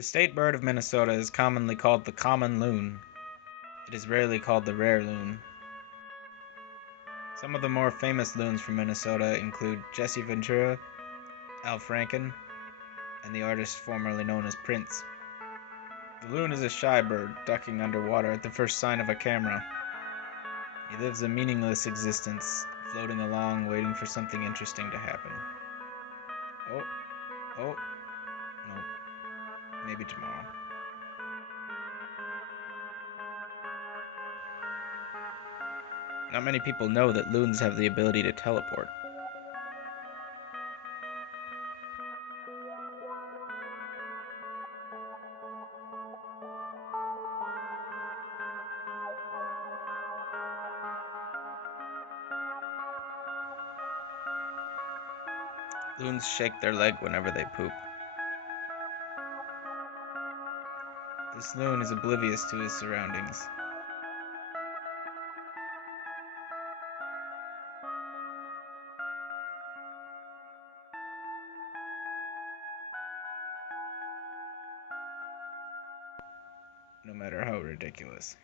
The state bird of Minnesota is commonly called the common loon. It is rarely called the rare loon. Some of the more famous loons from Minnesota include Jesse Ventura, Al Franken, and the artist formerly known as Prince. The loon is a shy bird, ducking underwater at the first sign of a camera. He lives a meaningless existence, floating along, waiting for something interesting to happen. Oh, no, maybe tomorrow. Not many people know that loons have the ability to teleport. Loons shake their leg whenever they poop. This loon is oblivious to his surroundings. No matter how ridiculous.